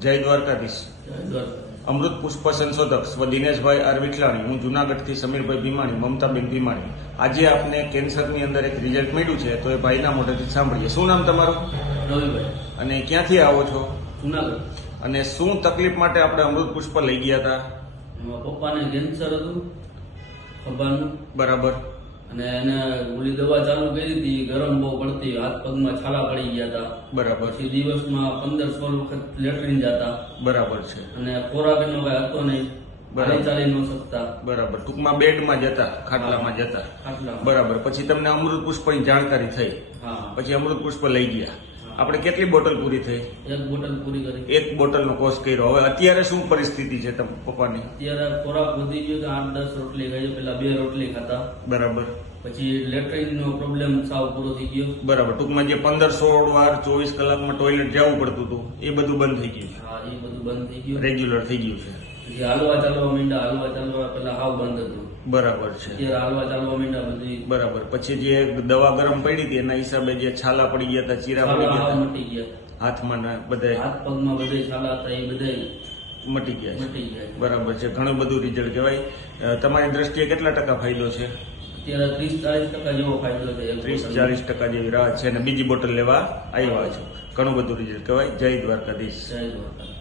જય દ્વારકાધીશ. અમૃત પુષ્પ સંશોધક સ્વ દિનેશભાઈ આર વિઠલાણી હું જુનાગઢથી સમીરભાઈ ભીમાણી મમતાબેન ભીમાણી. આજે આપને કેન્સરની અંદર એક રિઝલ્ટ મળ્યું છે તો એ ભાઈના મોઢેથી સાંભળીએ. શું નામ તમારું? રવિભાઈ. અને ક્યાંથી આવો છો? જુનાગઢ. અને શું તકલીફ માટે આપણે અમૃત પુષ્પ લઈ ગયા હતા? પપ્પાને કેન્સર હતું. ખભાનું બરાબર. અને એને ઓલી દવા ચાલુ કરી હતી ગરમ બહુ પડતી હાથ પગમાં છાલા પડી ગયા હતા. બરાબર. પછી દિવસમાં પંદર સોળ વખત લેટ્રિન જતા. બરાબર છે. અને ખોરાક એનો કઈ હતો નહીં. બરાબર. ચાલી ન શકતા. બરાબર. ટૂંકમાં બેડમાં જતા ખાટલામાં જતા. બરાબર. પછી તમને અમૃત પુષ્પની જાણકારી થઈ. હા. પછી અમૃત પુષ્પ લઈ ગયા. આપણે કેટલી બોટલ પૂરી થઈ? એક બોટલ પૂરી કરી. એક બોટલનો કોર્સ કર્યો. હવે અત્યારે શું પરિસ્થિતિ છે તમ પપ્પાની? અત્યારે ખોરાક વધી ગયો તો આઠ દસ રોટલી ખાઈ પેલા બે રોટલી ખાતા બરાબર. પછી લેટ્રિન નો પ્રોબ્લેમ સાવ પૂરો થઈ ગયો. બરાબર. ટૂંકમાં જે પંદર સોળ વાર ચોવીસ કલાકમાં ટોયલેટ જવું પડતું હતું એ બધું બંધ થઈ ગયું હા એ બધું બંધ થઈ ગયું. રેગ્યુલર થઈ ગયું છે. પછી હાલવા ચાલવા માંડ્યા હાલવા ચાલવા પેલા હાવ બંધ હતું. બરાબર છે. હાલવા ચાલવા માંડ્યા બધી બરાબર. પછી જે દવા ગરમ પડી હતી એના હિસાબે જે છાલા પડી ગયા હતા ચીરા પડી ગયા મટી ગયા. હાથમાં બધા હાથ પગમાં બધે છાલા હતા એ બધા મટી ગયા મટી ગયા બરાબર છે. ઘણું બધું રિઝલ્ટ કહેવાય. તમારી દ્રષ્ટિએ કેટલા ટકા ફાયદો છે? અત્યારે ત્રીસ ચાલીસ ટકા જેવો ફાયદો છે ત્રીસ ચાલીસ ટકા જેવી રાહત છે. અને બીજી બોટલ લેવા આવ્યા છો. ઘણું બધું રિઝલ્ટ કહેવાય. જય દ્વારકાધીશ. જય દ્વારકા